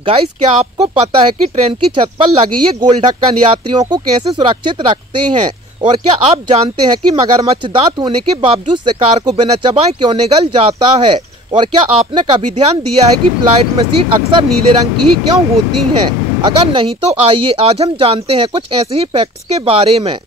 Guys, क्या आपको पता है कि ट्रेन की छत पर लगी ये गोल ढक्कन यात्रियों को कैसे सुरक्षित रखते हैं? और क्या आप जानते हैं कि मगरमच्छ दांत होने के बावजूद शिकार को बिना चबाए क्यों निगल जाता है? और क्या आपने कभी ध्यान दिया है कि फ्लाइट में सीट अक्सर नीले रंग की ही क्यों होती हैं? अगर नहीं तो आइए आज हम जानते हैं कुछ ऐसे ही फैक्ट्स के बारे में।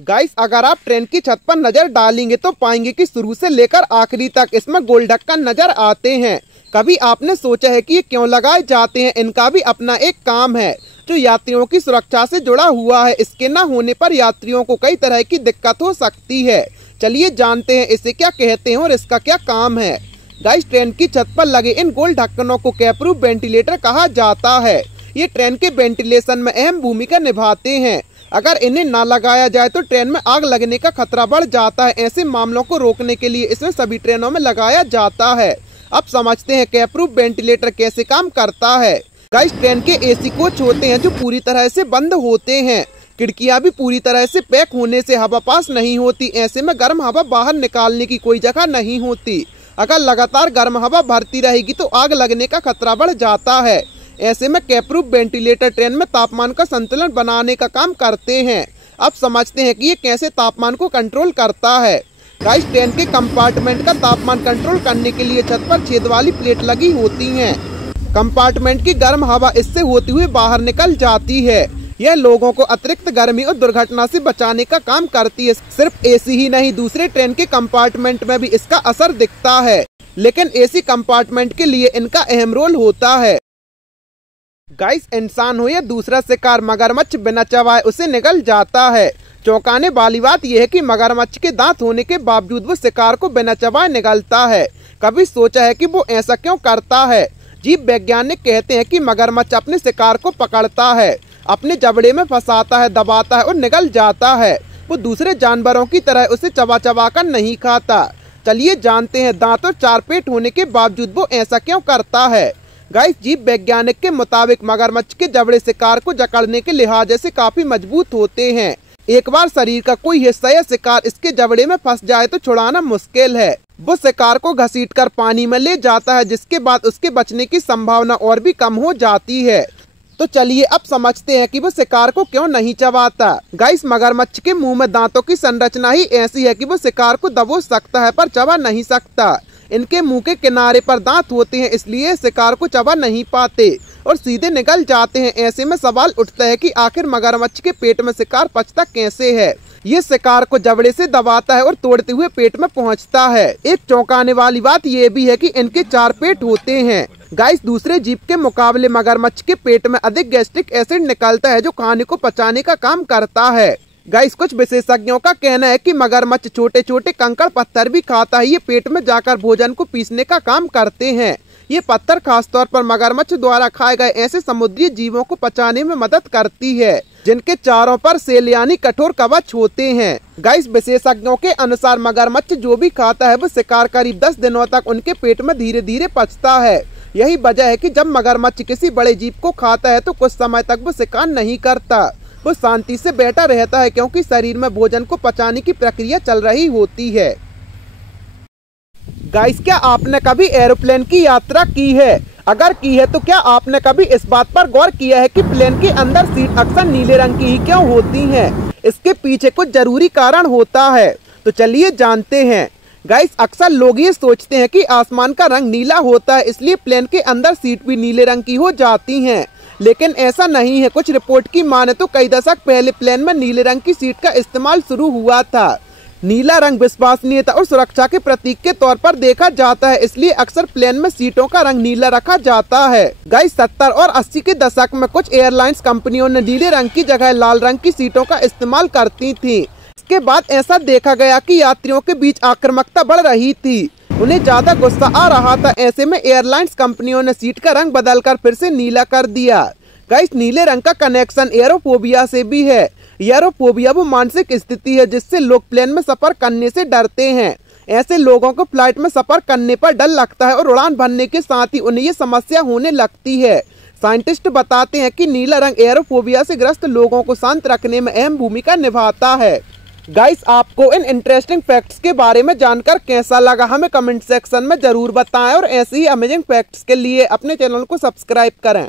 गाइस, अगर आप ट्रेन की छत पर नजर डालेंगे तो पाएंगे कि शुरू से लेकर आखिरी तक इसमें गोल ढक्कन नजर आते हैं। कभी आपने सोचा है कि ये क्यों लगाए जाते हैं? इनका भी अपना एक काम है जो यात्रियों की सुरक्षा से जुड़ा हुआ है। इसके न होने पर यात्रियों को कई तरह की दिक्कत हो सकती है। चलिए जानते हैं इसे क्या कहते हैं और इसका क्या काम है। गाइस, ट्रेन की छत पर लगे इन गोल ढक्कनों को कैपरूफ वेंटिलेटर कहा जाता है। ये ट्रेन के वेंटिलेशन में अहम भूमिका निभाते हैं। अगर इन्हें ना लगाया जाए तो ट्रेन में आग लगने का खतरा बढ़ जाता है। ऐसे मामलों को रोकने के लिए इसमें सभी ट्रेनों में लगाया जाता है। अब समझते हैं कैपरूफ वेंटिलेटर कैसे काम करता है। गाइस, ट्रेन के एसी कोच होते हैं जो पूरी तरह से बंद होते हैं। खिड़कियां भी पूरी तरह से पैक होने से हवा पास नहीं होती। ऐसे में गर्म हवा बाहर निकालने की कोई जगह नहीं होती। अगर लगातार गर्म हवा भरती रहेगी तो आग लगने का खतरा बढ़ जाता है। ऐसे में कैपरूफ वेंटिलेटर ट्रेन में तापमान का संतुलन बनाने का काम करते हैं। अब समझते हैं कि ये कैसे तापमान को कंट्रोल करता है। गाइस, ट्रेन के कंपार्टमेंट का तापमान कंट्रोल करने के लिए छत पर छेद वाली प्लेट लगी होती हैं। कंपार्टमेंट की गर्म हवा इससे होती हुई बाहर निकल जाती है। यह लोगों को अतिरिक्त गर्मी और दुर्घटना से बचाने का काम करती है। सिर्फ एसी ही नहीं, दूसरे ट्रेन के कंपार्टमेंट में भी इसका असर दिखता है। लेकिन एसी कंपार्टमेंट के लिए इनका अहम रोल होता है। गाइस, इंसान हो या दूसरा शिकार, मगरमच्छ बिना चबाए उसे निगल जाता है। चौंकाने वाली बात यह है कि मगरमच्छ के दांत होने के बावजूद वो शिकार को बिना चबाए निगलता है। कभी सोचा है कि वो ऐसा क्यों करता है? जीव वैज्ञानिक कहते हैं कि मगरमच्छ अपने शिकार को पकड़ता है, अपने जबड़े में फंसाता है, दबाता है और निगल जाता है। वो दूसरे जानवरों की तरह उसे चबा चबा कर नहीं खाता। चलिए जानते हैं दांत और चार पेट होने के बावजूद वो ऐसा क्यों करता है। गाइस, जीव वैज्ञानिक के मुताबिक मगरमच्छ के जबड़े शिकार को जकड़ने के लिहाज से काफी मजबूत होते हैं। एक बार शरीर का कोई हिस्सा या शिकार इसके जबड़े में फंस जाए तो छुड़ाना मुश्किल है। वो शिकार को घसीटकर पानी में ले जाता है, जिसके बाद उसके बचने की संभावना और भी कम हो जाती है। तो चलिए अब समझते हैं कि वो शिकार को क्यों नहीं चबाता। गाइस, मगरमच्छ के मुंह में दांतों की संरचना ही ऐसी है कि वो शिकार को दबोच सकता है पर चबा नहीं सकता। इनके मुंह के किनारे पर दांत होते हैं, इसलिए शिकार को चबा नहीं पाते और सीधे निगल जाते हैं। ऐसे में सवाल उठता है कि आखिर मगरमच्छ के पेट में शिकार पचता कैसे है? ये शिकार को जबड़े से दबाता है और तोड़ते हुए पेट में पहुंचता है। एक चौंकाने वाली बात यह भी है कि इनके चार पेट होते हैं। गाइस, दूसरे जीव के मुकाबले मगरमच्छ के पेट में अधिक गैस्ट्रिक एसिड निकलता है जो खाने को पचाने का काम करता है। गाइस, कुछ विशेषज्ञों का कहना है कि मगरमच्छ छोटे छोटे कंकड़ पत्थर भी खाता है। ये पेट में जाकर भोजन को पीसने का काम करते हैं। ये पत्थर खासतौर पर मगरमच्छ द्वारा खाए गए ऐसे समुद्री जीवों को पचाने में मदद करती है जिनके चारों पर सेल यानी कठोर कवच होते हैं। गाइस, विशेषज्ञों के अनुसार मगरमच्छ जो भी खाता है वो शिकार करीब 10 दिनों तक उनके पेट में धीरे धीरे पचता है। यही वजह है कि जब मगरमच्छ किसी बड़े जीव को खाता है तो कुछ समय तक वो शिकार नहीं करता। वो शांति से बैठा रहता है क्योंकि शरीर में भोजन को पचाने की प्रक्रिया चल रही होती है। गाइस, क्या आपने कभी एरोप्लेन की यात्रा की है? अगर की है तो क्या आपने कभी इस बात पर गौर किया है कि प्लेन के अंदर सीट अक्सर नीले रंग की ही क्यों होती हैं? इसके पीछे कुछ जरूरी कारण होता है, तो चलिए जानते हैं। गाइस, अक्सर लोग ये सोचते हैं कि आसमान का रंग नीला होता है, इसलिए प्लेन के अंदर सीट भी नीले रंग की हो जाती हैं। लेकिन ऐसा नहीं है। कुछ रिपोर्ट की माने तो कई दशक पहले प्लेन में नीले रंग की सीट का इस्तेमाल शुरू हुआ था। नीला रंग विश्वसनीयता और सुरक्षा के प्रतीक के तौर पर देखा जाता है, इसलिए अक्सर प्लेन में सीटों का रंग नीला रखा जाता है। गाइस, 70 और 80 के दशक में कुछ एयरलाइंस कंपनियों ने नीले रंग की जगह लाल रंग की सीटों का इस्तेमाल करती थी। इसके बाद ऐसा देखा गया कि यात्रियों के बीच आक्रामकता बढ़ रही थी, उन्हें ज्यादा गुस्सा आ रहा था। ऐसे में एयरलाइंस कंपनियों ने सीट का रंग बदलकर फिर से नीला कर दिया। गाइस, नीले रंग का कनेक्शन एयरोफोबिया से भी है। एयरोफोबिया वो मानसिक स्थिति है जिससे लोग प्लेन में सफर करने से डरते हैं। ऐसे लोगों को फ्लाइट में सफर करने पर डर लगता है और उड़ान भरने के साथ ही उन्हें ये समस्या होने लगती है। साइंटिस्ट बताते हैं कि नीला रंग एयरोफोबिया से ग्रस्त लोगों को शांत रखने में अहम भूमिका निभाता है। गाइस आपको इन इंटरेस्टिंग फैक्ट्स के बारे में जानकर कैसा लगा हमें कमेंट सेक्शन में जरूर बताएं और ऐसे ही अमेजिंग फैक्ट्स के लिए अपने चैनल को सब्सक्राइब करें।